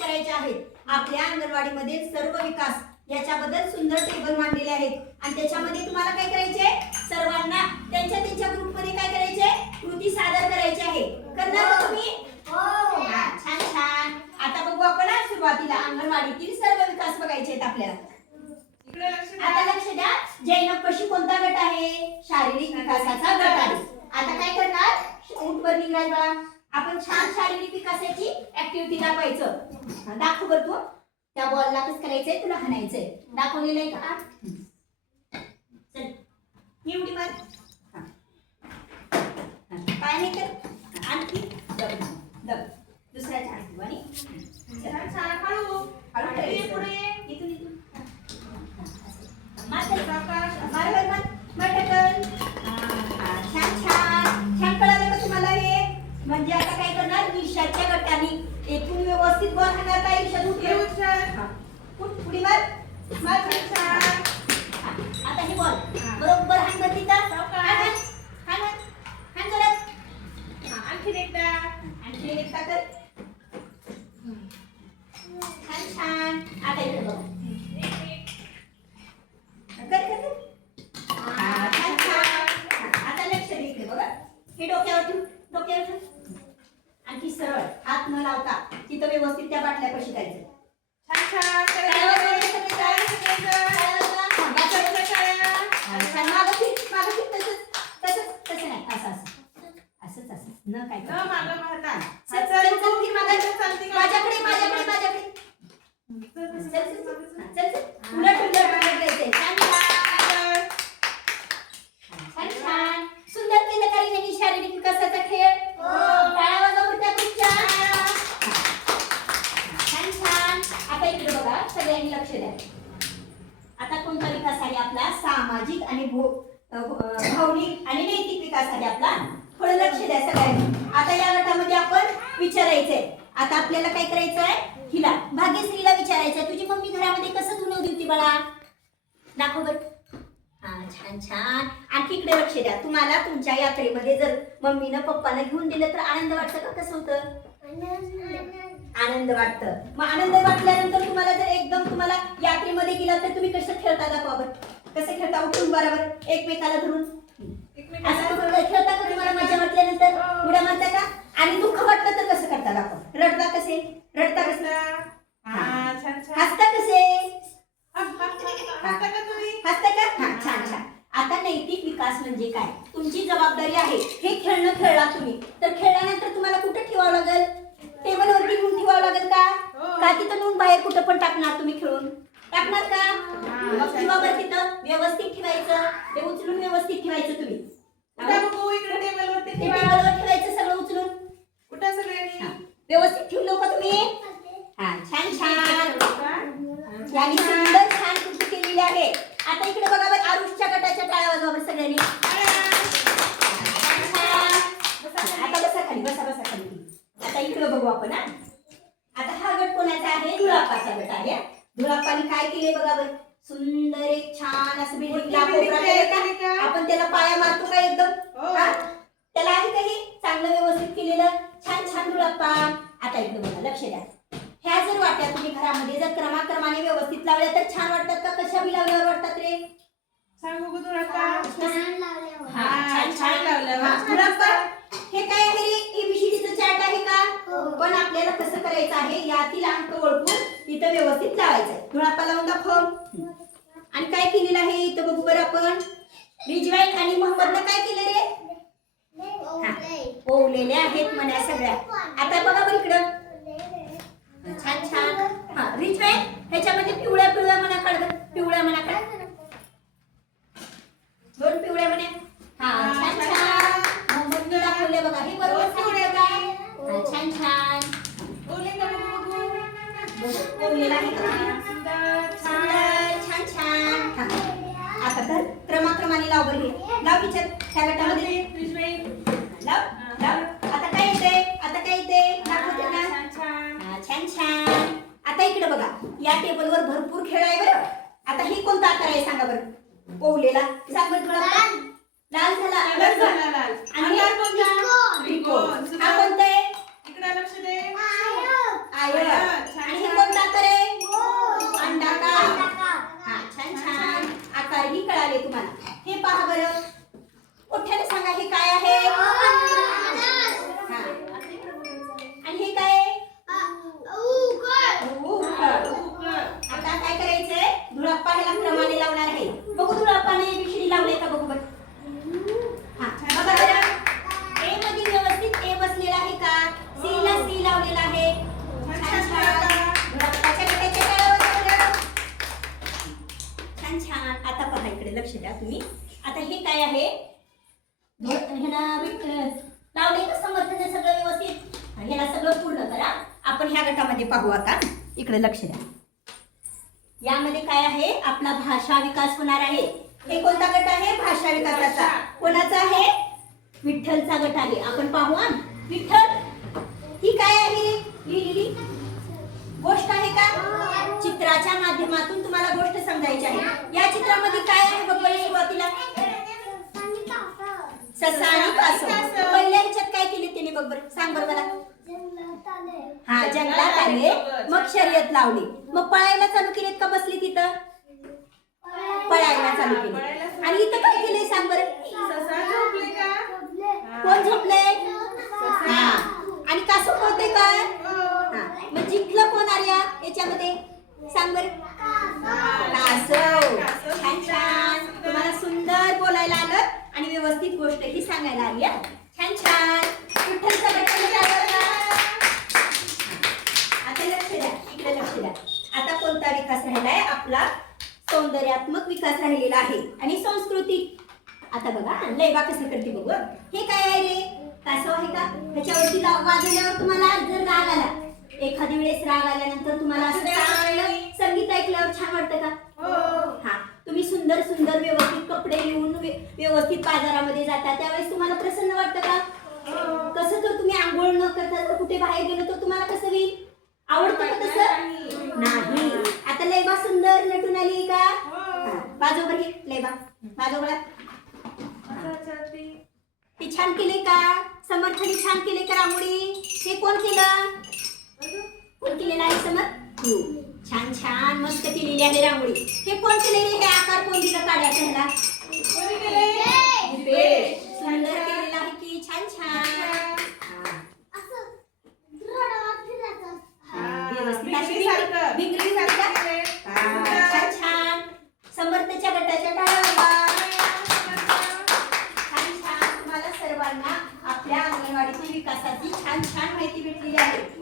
करायच्या आहेत. आपल्या अंगणवाडीमध्ये सर्व विकास याच्याबद्दल सुंदर टेबल मांडलेले आहेत आणि त्याच्यामध्ये तुम्हाला काय करायचे, सर्वांना त्यांच्या ग्रुपमध्ये काय करायचे, कृती सादर करायची आहे. करणार का तुम्ही? हो. छान छान. आता बघू आपण सुरुवातीला अंगणवाडीतील सर्व विकास बघायचे आहेत आपल्याला. आता लक्ष द्या, जैनपशी कोणता गट आहे? शारीरिक विकासाचा गट आहे. आता काय करणार, उठवर निघाल बाळा, आपण छान शारीरिक विकासाची ऍक्टिव्हिटी दाखवायचं. दाखव बरं तू, त्या बॉलला कसं करायचंय, तुला हाणायचंय. दाखवलेलं आहे का? चल ही उडी मार. पाय नाही कर, आणखी दब दब, दुसऱ्या चान्स आणि हळू हळू पुढे इथून इथून मार मार मार मार टकल. छान छान छान. कळालं का तुम्हाला हे? म्हणजे आता काय करणार, ईर्ष्याच्या गटाने एकूण व्यवस्थित बॉल हाणणार का? ईर्ष्या पुढे मार मार. छान. आता हे बॉल बरोबर हाण तिथं. हाण करत आणखी एकदा कर. छान छान. आता इकडे बघा, कर कर कर. छान छान. आता लक्ष दे इकडे बघा, हे डोक्यावर ठेव. आणखी सरळ हात न लावता तिथं व्यवस्थित त्या बाटल्यापाशी जायचं. छान छान. तसं नाही, असंच न काय माझ्याकडे उलट जायचंय. छान छान. सुंदर केलं का यांनी शारीरिक विकासाचा खेळ? टाळ्या वाजवा त्या ग्रुपच्या. छान छान. आता इकडे बघा, सगळ्यांनी लक्ष द्या. आता कोणता विकास आहे आपला? सामाजिक आणि भावनिक आणि नैतिक विकास आहे आपला. थोडं लक्ष द्या सगळ्यांनी. आता या गटामध्ये आपण विचारायचंय. आता आपल्याला काय करायचंय, हिला भाग्यश्रीला विचारायचंय, तुझी मम्मी घरामध्ये कसं धुणं धुती बाळा? दाखव बरं. छान छान. आणखी इकडे लक्ष द्या. तुम्हाला तुमच्या यात्रेमध्ये जर मम्मीनं पप्पानं घेऊन दिलं तर आनंद वाटतं का? कसं होतं? आनंद वाटतं. मग आनंद वाटल्यानंतर तुम्हाला जर एकदम तुम्हाला यात्रेमध्ये गेला तर तुम्ही कसं खेळता? दाखवा बरं. कसं खेळता? उठून बरोबर एकमेकाला धरून असं खेळता का? तुम्हाला मजा वाटल्यानंतर उड्या मारता का? आणि दुःख वाटलं तर कसं करता? दाखवा. रडता कसे? हसता कसे? हसता का? छान छान. आता नैतिक विकास म्हणजे काय? तुमची जबाबदारी आहे. हे खेळणं खेळला तुम्ही तर खेळल्यानंतर तुम्हाला कुठं ठेवावं लागेल? टेबलवरती घेऊन ठेवावं लागेल का तिथं नेऊन बाहेर कुठं पण टाकणार? तुम्ही खेळून टाकणार का? मग ठेवा तिथं व्यवस्थित ठेवायचं. ते उचलून व्यवस्थित ठेवायचं. तुम्ही टेबलवर ठेवायचं सगळं उचलून. कुठं सगळ्यांनी व्यवस्थित ठेवलं का तुम्ही? छान छान. यांनी सुंदर छान कृती केलेली आहे. आता इकडे बघा बरं, आरुषच्या गटाच्या टाळ्या वाजवा बरं सगळ्यांनी. आता बसा खाली. आता इकडे बघू आपण. आता हा गट कोणाचा आहे? धुळापाचा गट आहे. धुळापाने काय केले बघा बरं, सुंदर एक छान असं बिल्डिंगला कोपरा केला का? आपण त्याला पाया मारतो का एकदम? त्याला आहे काही चांगलं व्यवस्थित केलेलं. छान छान धुळापा. आता इकडे बघा, लक्ष द्या. ह्या जर वाट्या तुम्ही घरामध्ये जर क्रमाक्रमाने व्यवस्थित लावल्या तर छान वाटतात का? कशा बी लावल्यावर वाटतात रे? सांगू का धुळापा? छान छान लावल्यावर धुळापा. हे काय आहे रे? एबीसीडीचं चार्ट आहे का? पण आपल्याला कसं करायचं आहे, यातील अंक ओळखून इथं व्यवस्थित लावायचं आहे. धुळापा लावून दाखव. आणि काय केलेलं आहे इथं बघू बरं आपण. रिजवाईन आणि मोहम्मदनं काय केलं रे? ओवलेले आहेत म्हणा सगळ्या. आता बघा बरं इकडं. छान छान. रिजवाईन ह्याच्यामध्ये पिवळ्या म्हणा काढ. पिवळ्या म्हणा काढ. 2 पिवळ्या म्हणा. छान छान. मोहम्मदने दाखवले बघा. हे बरोबर पिवळ्या का? छान छान. ओवलेला आहे का? छान छान. आता तर क्रमाक्रमाने लाव बरं. हे लाव टीचर ह्या गटामध्ये. लाव. आता काय येते? दाखवते ना. छान छान. आता इकडे बघा, या टेबलवर भरपूर खेळ आहे बरं. आता ही कोणता आकार आहे सांगा बरं? ओवलेला. सांग बरं. लाल झाला. आणि त्रिकोण. हा कोणता आहे? इकडे लक्ष दे. आयत. आणि हे कोणता आकार आहे? अंडाकार. हा, छान छान आकारही कळाले तुम्हाला. हे पहा बरं, मोठ्याने सांगा, हे काय आहे? हा. आणि हे काय आहे? आता काय करायचंय? धुळाप्पा ह्याला क्रमाने लावणार आहे. बघू धुळाप्पाने बिशडी लावले का बघू बरं. हा, बघा बरं. ए मध्ये व्यवस्थित ए बसलेला आहे का? सी ला सी लावलेला आहे. छान छान. धुळाप्पाच्या गटाच्या टाळ्या वाजवा. छान छान. आता पहा इकडे लक्ष द्या तुम्ही. आता हे काय आहे? ह्याला लावले का समर्थन सगळं व्यवस्थित? ह्याला सगळं पूर्ण करा. आपण ह्या गटामध्ये पाहू आता. इकडे लक्ष द्या. यामध्ये काय आहे? आपला भाषा विकास होणार आहे. हे कोणता गट आहे? भाषा विकासाचा. कोणाचा आहे? विठ्ठलचा गट आहे. आपण पाहू. विठ्ठल ही काय आहे? लिहिलेली गोष्ट आहे का? चित्राच्या माध्यमातून तुम्हाला गोष्ट समजायची आहे. या चित्रामध्ये काय आहे बघ बरं सुरुवातीला? ससा आणि कासव. पहिल्या ह्याच्यात काय केले त्याने बघ बरं, सांग बरं मला. हा, जंगलात आले, मग शर्यत लावली, मग पळायला चालू केलेत का बसली तिथं? पळायला चालू केले. आणि इथं काय केले सांग बरं? कोण झोपले? हा. आणि कासव पळते का? हा. मग जिंकलं कोण आर्या याच्यामध्ये? सांग बरं. कासव. छान छान. तुम्हाला सुंदर बोलायला आलं आणि व्यवस्थित गोष्ट ही सांगायला आली. छान छान. विठ्ठलचा गट आता लक्ष द्या, इकडे लक्ष द्या. आता कोणता विकास राहिलाय? आपला सौंदर्यात्मक विकास राहिलेला आहे आणि सांस्कृतिक. आता बघा लयबा कसं करते बघू. हे काय आहे रे? कासव आहे का? त्याच्यावरती वाजवल्यावर तुम्हाला जर राग आला, एखादी वेळेस राग आल्यानंतर तुम्हाला असं चांगलं संगीत ऐकल्यावर छान वाटतं का? हा. तुम्ही सुंदर सुंदर व्यवस्थित कपडे घेऊन व्यवस्थित बाजारामध्ये जाता त्यावेळेस तुम्हाला प्रसन्न वाटतं का? कसं तर तुम्ही आंघोळ न करता जर कुठे बाहेर गेलो तर तुम्हाला कसं होईल? आवडतं का तसं? नाही. आता लयबा सुंदर नटून आली का? बाजू बरं घे लयबा. बाजू बघा. ते छान केले का? समर्थने छान केले का रांगोळी? हे कोण केलं? कोण केलेलं आहे समर्थ? छान छान मस्त केलेली आहे रांगोळी. हे कोण केले रे? हे आकार कोण दिलं काढायचं ह्याला? सुंदर केलेला आहे की. छान छान. छान छान. समर्थच्या गटाच्या टाळ्या. छान छान. तुम्हाला सर्वांना आपल्या अंगणवाडीतील विकासाची छान छान माहिती भेटलेली आहे.